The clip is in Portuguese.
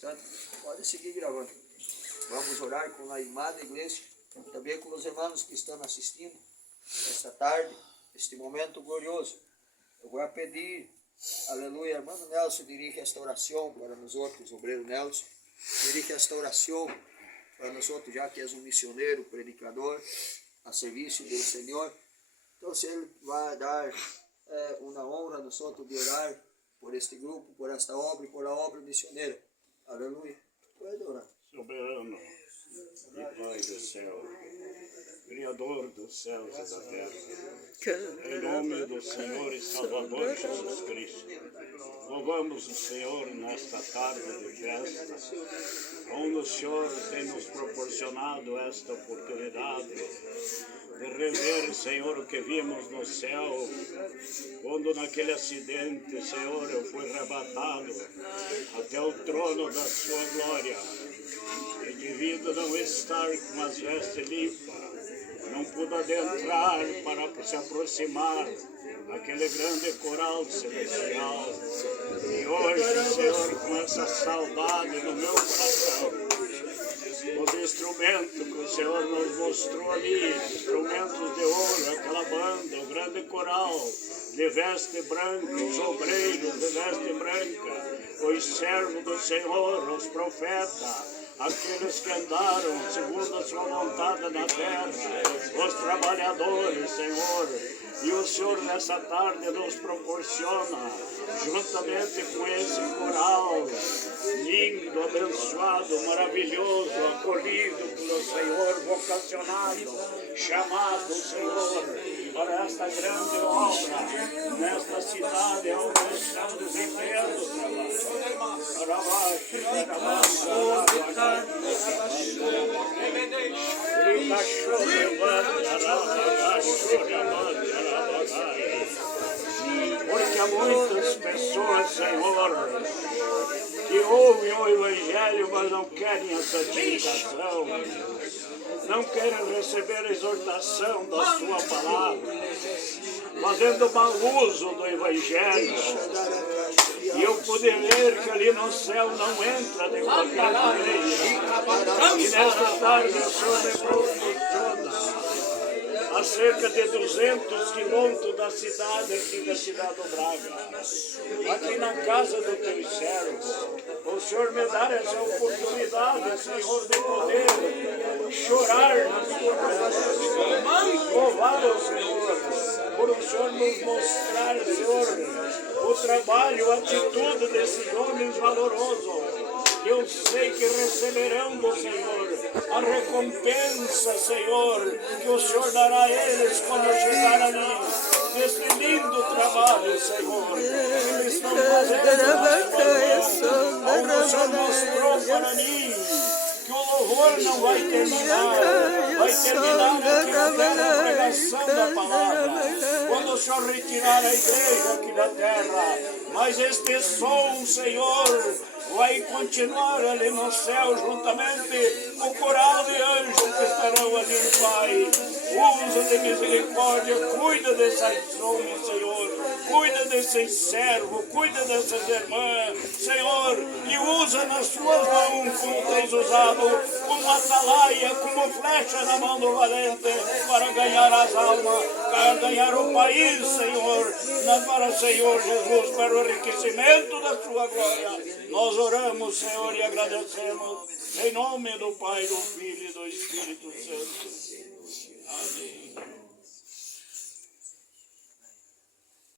instante. Pode seguir gravando. Vamos orar com a amada igreja, também com os irmãos que estão assistindo esta tarde, este momento glorioso. Eu vou pedir, aleluia, irmão Nelson, dirige esta oração para nós outros, obreiro Nelson, dirige esta oração para nós outros, já que és um missioneiro, predicador, a serviço do Senhor. Então, se Ele vai dar uma honra a nós outros de orar por este grupo, por esta obra e por a obra missioneira. Aleluia. Pode orar. Soberano e Pai do céu, Criador dos céus e da terra, em nome do Senhor e Salvador Jesus Cristo, louvamos o Senhor nesta tarde de festa, onde o Senhor tem nos proporcionado esta oportunidade de rever, Senhor, o que vimos no céu, quando naquele acidente, Senhor, eu fui arrebatado até o trono da sua glória. E devido a não estar com as vestes limpas, não pude adentrar para se aproximar daquele grande coral celestial. E hoje, Senhor, com essa saudade no meu coração, os instrumentos que o Senhor nos mostrou ali, instrumentos de ouro, aquela banda, o grande coral, de veste branca, os obreiros de veste branca, os servos do Senhor, os profetas, aqueles que andaram segundo a sua vontade na terra, os trabalhadores, Senhor. E o Senhor nessa tarde nos proporciona, juntamente com esse coral, lindo, abençoado, maravilhoso, acolhido pelo Senhor, vocacionado, chamado, Senhor, para esta grande obra, nesta cidade onde estamos vivendo, porque há muitas pessoas, Senhor, que ouvem o Evangelho, mas não querem a santificação, não querem receber a exortação da sua palavra, fazendo mau uso do Evangelho. E eu pude ver que ali no céu não entra de qualquer maneira. E nesta tarde o Senhor me proporciona a cerca de 200 quilômetros da cidade, aqui da cidade do Braga, aqui na casa do teu servo. O Senhor me dá essa oportunidade, Senhor, de poder chorar na sua presença, louvar o Senhor, por o Senhor nos mostrar, Senhor, o trabalho, a atitude desses homens valorosos. Eu sei que receberão do Senhor a recompensa, Senhor, que o Senhor dará a eles quando chegar ali, nesse lindo trabalho, Senhor. Eles estão fazendo, onde o Senhor mostrou para mim que o louvor não vai terminar aqui na pregação da palavra, quando o Senhor retirar a igreja aqui da terra. Mas este som, Senhor, vai continuar ali no céu, juntamente com o coral de anjos que estarão ali, Pai. Usa de misericórdia, cuida desses homens, Senhor. Cuida desses servos, cuida dessas irmãs, Senhor. E usa nas suas mãos, como tens usado, como atalaia, como flecha na mão do valente, para ganhar as almas, para ganhar o país, Senhor. Para Senhor Jesus, para o enriquecimento da sua glória. Nós oramos, Senhor, e agradecemos em nome do Pai, do Filho e do Espírito Santo.